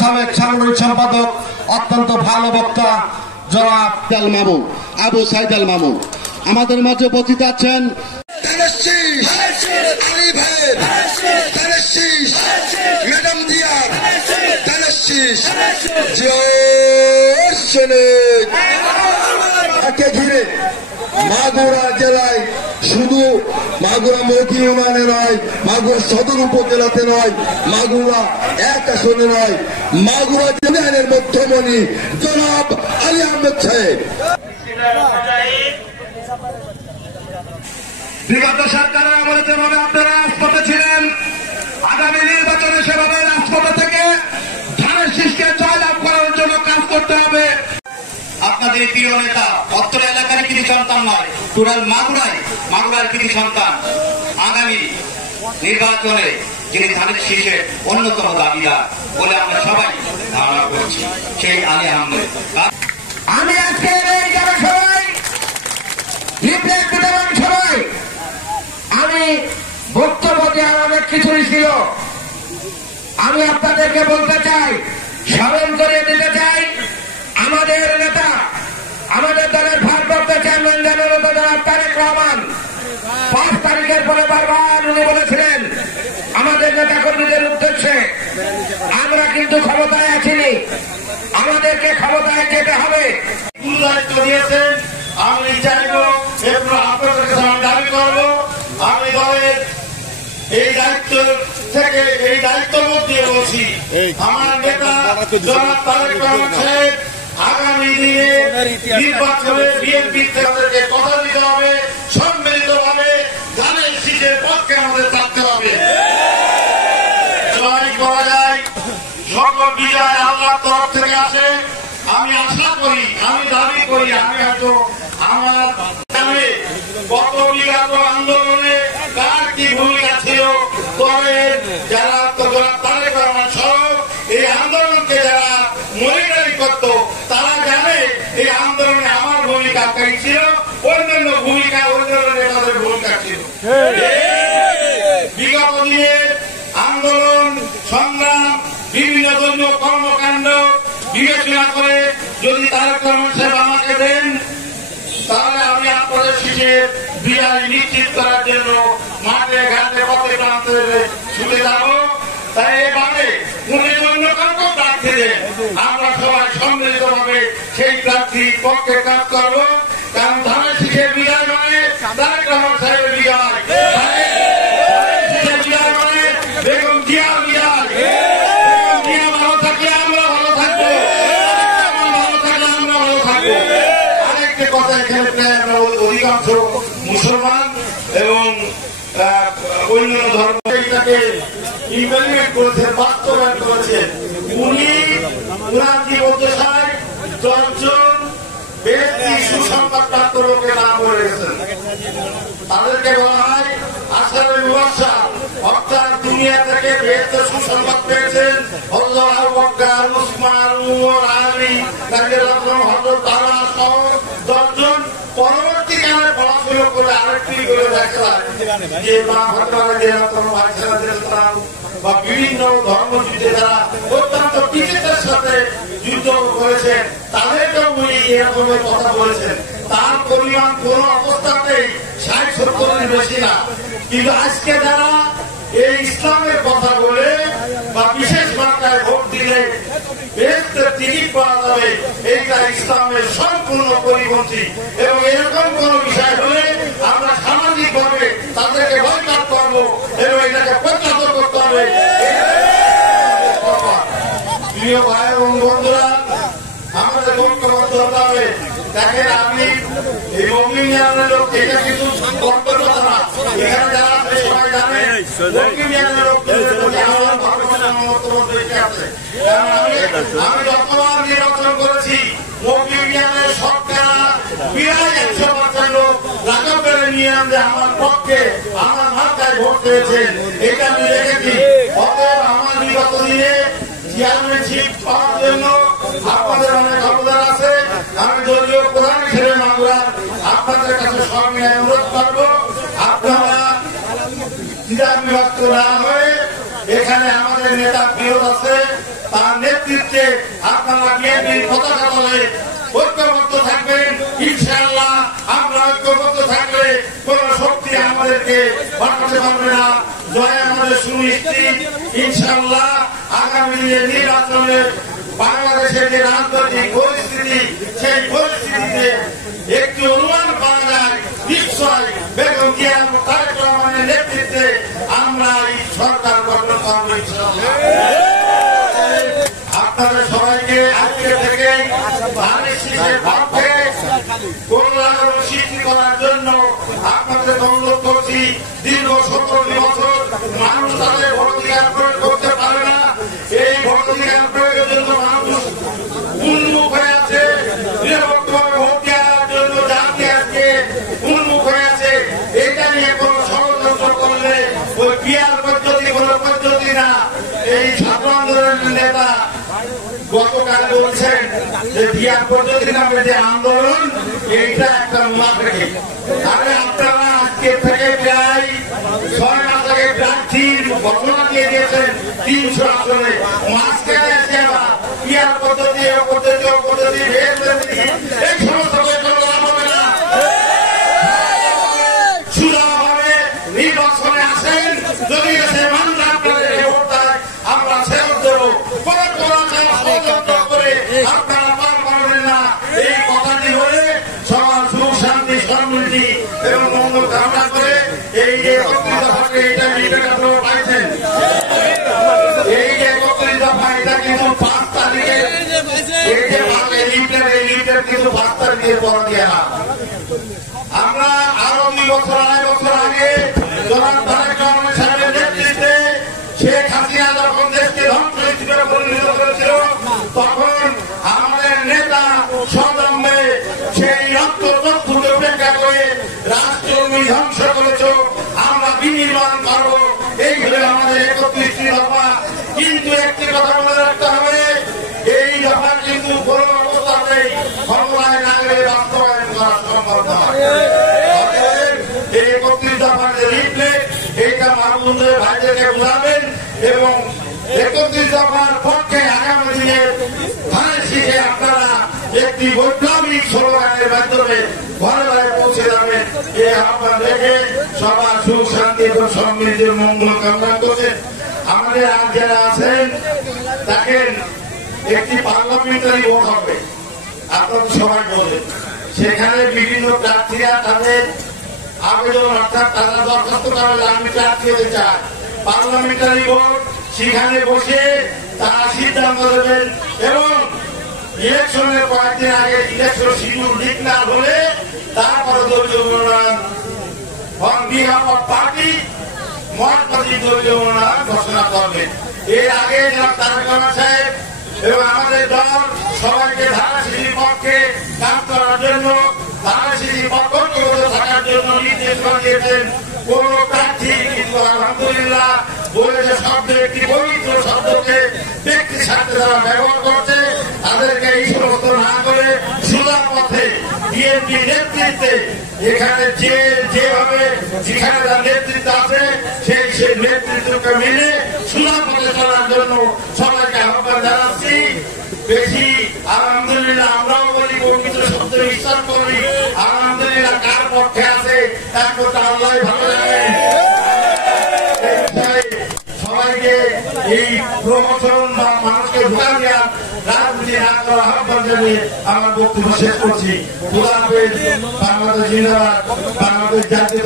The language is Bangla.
সাবেক সাংগঠনিক সম্পাদক, অত্যন্ত ভালো বক্তা জনাব মামুন, আবু সাইদ আল মামুন আমাদের মাঝে উপস্থিত আছেন। ঘিরে মাগুরা জেলায় শুধু মাগুরা মৌখিক ইউনিয়নে নয়, মাগুরা সদর উপজেলাতে নয়, মাগুরা এক আসনে নয়, মাগুরা ইউনিয়নের মধ্যমণি জনাব আলী আহমেদ সাহেব। বিগত সরকারের আমলে যেভাবে আপনারা রাজপথে ছিলেন, আগামী নির্বাচনে সেভাবে রাজপথে থেকে ধানের শীষকে জয়লাভ করার জন্য কাজ করতে হবে। আপনাদের প্রিয় নেতা অত্র এলাকার কৃতি সন্তান নয়, টোটাল মাগুরার কৃতি সন্তান, আগামী নির্বাচনে যিনি ধানের শীষের অন্যতম দাবিদার বলে আমরা সবাই ধারণা করছি, সেই আলী আহমেদ। আমি আজকে এই জনসভায় আমি বক্তব্য দেওয়ার অনেক কিছুই ছিল। আমি আপনাদেরকে বলতে চাই, স্মরণ করে দিতে চাই, আমাদের নেতা, আমাদের দলের ভারপ্রাপ্ত চেয়ারম্যান জননেতা জনাব তারেক রহমান 5 তারিখের পরে বারবার উনি বলেছিলেন আমাদের নেতা কর্মীদের উদ্দেশ্যে, আমরা কিন্তু ক্ষমতায় আছিনি, আমাদেরকে ক্ষমতায় যেতে হবে। দায়িত্ব দিয়েছেন, আমি চাইব এরপর আপনাদের কাছে আমি দাবি করব, আমি দলের এই দায়িত্ব থেকে এই দায়িত্ববোধ দিয়ে বলছি, আমার নেতা জনাব তারেক রহমান সাহেব আগামী দিনে নির্বাচনে বিএনপির থেকে কথা দিতে হবে, সম্মিলিতভাবে ধানের শীষের পক্ষে আমাদের থাকতে হবে। জয় করা যায়, সকল বিজয় আল্লাহর তরফ থেকে আসে। আমি আশা করি, আমি দাবি করি, আমি হয়তো আমার গত বিগত আন্দোলনে কার কি ভূমিকা ছিল, তবে যারা তারেক রহমান সহ এই আন্দোলনকে যারা মনিটরিং করত তারা জানে এই আন্দোলনে আমার ভূমিকা ছিল, অন্যান্য ভূমিকা অন্যান্য নেতাদের ভূমিকা ছিল। বিগত দিনে আন্দোলন সংগ্রাম বিভিন্ন ধর্মীয় কর্মকাণ্ড বিবেচনা করে যদি তারেক রহমান সাহেব আমাকে দেন, তাহলে আমি আপনাদের শীষের বিজয় নিশ্চিত করার জন্য মাঠে ঘাটে পথে প্রান্তে ছুটে যাব। তাই এভাবে উনি অন্য কাউকে প্রার্থী দেন, আমরা সবাই সম্মিলিতভাবে সেই প্রার্থীর পক্ষে কাজ করবো। কারণ ধানের শীষের বিজয় মানে তারেক রহমান সাহেবের বিজয়, বিজয় মানে বেগম জিয়ার বিজয়। জিয়া ভালো থাকলে আমরা ভালো থাকবো, ভালো থাকলে আমরা ভালো থাকবো। আরেকটি কথা, এখানে অধিকাংশ মুসলমান এবং অন্যান্য ধর্ম এটাকে ইমপ্লিমেন্ট করেছেন, বাস্তবায়ন করেছেন। উনি উনার কি বলতে চায়, 10 জন ব্যক্তি সুসংবাদপ্রাপ্ত লোকের নাম বলে গেছেন, তাদেরকে বলা হয় আশরাফুল মুবাশশার, অর্থাৎ দুনিয়া থেকে বেহেশতের সুসংবাদ পেয়েছেন হযরত আবু বকর, উসমান, উমর, আলী, হযরত তালহা সহ 10 জন। পরবর্তীকালে পড়াশোনা করে আরেকটি করে দেখা যে মা বা বিভিন্ন ধর্মযুদ্ধে যারা অত্যন্ত টিকিটের সাথে যুদ্ধ করেছেন তাদেরকেও উনি এরকমের কথা বলেছেন। তার পরিমাণ কোন অবস্থাতেই 60-70 বেশি না। কিন্তু আজকে যারা এই ইসলামের কথা বলে বা বিশেষ মাত্রায় ভোট দিলে বেহেশতের টিকিট পাওয়া যাবে, এইটা ইসলামের সম্পূর্ণ পরিপন্থী। এবং এরকম কোন বিষয় হলে আমরা সামাজিকভাবে তাদেরকে বয়কট করবো এবং এটাকে প্রত্যাহার করতে হবে। প্রিয় ভাই এবং বন্ধুরা, আমাদের ঐক্যবদ্ধ হতে হবে। দেখেন, আপনি এই বঙ্গিমিয়ানের লোক, এটা কিন্তু বক্তব্য না, এখানে যারা আছে সবাই জানে বঙ্গিমিয়ানের লোক আমি যতবার নির্বাচন করেছি বঙ্গিমিয়ানের সরকার 100% লোক রাজা করে নিয়ে আনতে আমার পক্ষে আমার মাথায় ভোট দিয়েছেন, এটা আমি দেখেছি। অতএব আমার বিগত দিনে চেয়ারম্যানশিপ পাওয়ার জন্য আপনাদের অনেক করবো। আপনারা বিভক্ত না হয়ে এখানে আমাদের নেতা ফিরোজ আছে, তার নেতৃত্বে আপনারা বিএনপির পতাকা তলে ঐক্যবদ্ধ থাকবেন। ইনশাআল্লাহ আমরা ঐক্যবদ্ধ থাকলে কোন শক্তি আমাদেরকে বাঁচাতে পারবে না। জয় আমাদের সুনিশ্চিত। ইনশাআল্লাহ আগামী দিনের নির্বাচনে বাংলাদেশের যে রাজনৈতিক পরিস্থিতি, সেই পরিস্থিতিতে একটি অনুমান করা যায় নিশ্চয় বেগম জিয়া তারেক রহমানের নেতৃত্বে আমরা এই সরকার গঠন করব। আপনাদের সবাইকে আজকে থেকে ধানের শীষের পক্ষে কল্যাণ সৃষ্টি করার জন্য আপনাদের অনুরোধ করছি। দীর্ঘ 17 বছর মানুষ তাদের ভোটাধিকার প্রয়োগ করতে পারে না। এই ভোটাধিকার প্রয়োগের জন্য মানুষ উন্মুখ হয়ে আছে, নিরপেক্ষভাবে ভোট দেওয়ার জন্য জাতি আজকে উন্মুখ হয়ে আছে। এটা নিয়ে কোন ষড়যন্ত্র করলে ওই পিয়ার পদ্ধতি কোন পদ্ধতি না। এই ছাত্র আন্দোলনের নেতা গতকাল বলছেন যে পিয়ার পদ্ধতি নামে যে আন্দোলন, এইটা একটা মুনাফিকি। আরে আপনারা আজকে থেকে প্রায় 6 মাস আগে প্রার্থীর ঘোষণা দিয়ে দিয়েছেন 300 আসনে। মাঝখানে এসে আবার পিয়ার পদ্ধতি এই সমস্ত হবে না। সুরাভাবে নির্বাচনে আসেন, যদি এসে মানুষ আপনাদের ভোট দেয় আমরা ফেরত দেবো। আপনারা পার পারবেন না। এই কথাটি বলে সবার সুখ শান্তি সমৃদ্ধি এবং মঙ্গল কামনা করে এই যে 31 দফাকে এটা লিডার আপনারা পাইছেন। এই যে 31 দফা এটা কিন্তু 5 তারিখে এই যে লিডার কিন্তু 5 তারিখে পড়া দিয়ে না। আমরা আরো 2 বছর 2.5 বছর আগে জনাব তারেক রহমান সাহেবের নেতৃত্বে শেখ হাসিনা যখন দেশকে ধ্বংস হিসেবে পরিণত করেছিল, তখন আমাদের নেতা সদম্বে সেই রক্ত চক্ষুকে উপেক্ষা করে রাষ্ট্র ধ্বংস করেছ। আমরা বিনির্মাণ করবো, এই হলে আমাদের 31 দফা। কিন্তু একটি কথা মনে রাখতে হবে, এই দফা কিন্তু কোন অবস্থাতেই ক্ষমতায় না গেলে বাস্তবায়ন করা সম্ভব নয়। এই 31 দফার যে লিফলেট, এইটা মাহবুবের ভাইদেরকে বুঝাবেন এবং 31 দফার পক্ষে আগামী দিনে ধানের শীষে আপনারা একটি বৈপ্লবিক স্লোগানের মাধ্যমে ঘরে ঘরে পৌঁছে যাবেন। এই আহ্বান রেখে সবার সুখ শান্তি এবং সমৃদ্ধির মঙ্গল কামনা করছেন। আমাদের আর যারা আছেন দেখেন, একটি পার্লামেন্টারি ভোট হবে, আপনারা সবাই বলেন। সেখানে বিভিন্ন প্রার্থীরা তাদের আবেদন অর্থাৎ তারা দরখাস্ত করলে আমি প্রার্থী হতে চাই। পার্লামেন্টারি ভোট, সেখানে বসে তারা সিদ্ধান্ত দেবেন এবং ইলেকশনের কয়েকদিন আগে ইলেকশন শিডিউল ডিক্লেয়ার হলে তারপরে দলীয় মনোনয়ন অন বিহাফ অফ পার্টি মঠপতি দলীয় মনোনয়ন ঘোষণা করবেন। এর আগে জনাব তারেক রহমান সাহেব এবং আমাদের দল সবাইকে ধারাশীল পক্ষে কাজ করার জন্য, ধারাশীল পক্ষ থাকার জন্য নির্দেশ দিয়েছেন। কোন প্রার্থী কিন্তু আলহামদুলিল্লাহ বলে যে শব্দ একটি পবিত্র শব্দকে ব্যক্তি স্বার্থে যারা ব্যবহার করছে, তাদেরকে এই সমস্ত না করে সোজা পথে বিএনপি নেতৃত্বে এখানে যেভাবে যেখানে তার নেতৃত্ব আছে সেই নেতৃত্বকে মিলে সোজা পথে চলার জন্য সবাইকে আহ্বান জানাচ্ছি। বেশি আলহামদুলিল্লাহ আমরাও বলি, পবিত্র শব্দ বিশ্বাস করি। আলহামদুলিল্লাহ কার পক্ষে আছে একমাত্র আল্লাহ ভালো জানেন। সবাইকে এই প্রমোশন বা মানুষকে ঢোকা দেওয়া রাজনীতি না করা আহ্বান জানিয়ে আমার বক্তব্য শেষ করছি। বাংলাদেশ জিন্দাবাদ, বাংলাদেশ জাতীয়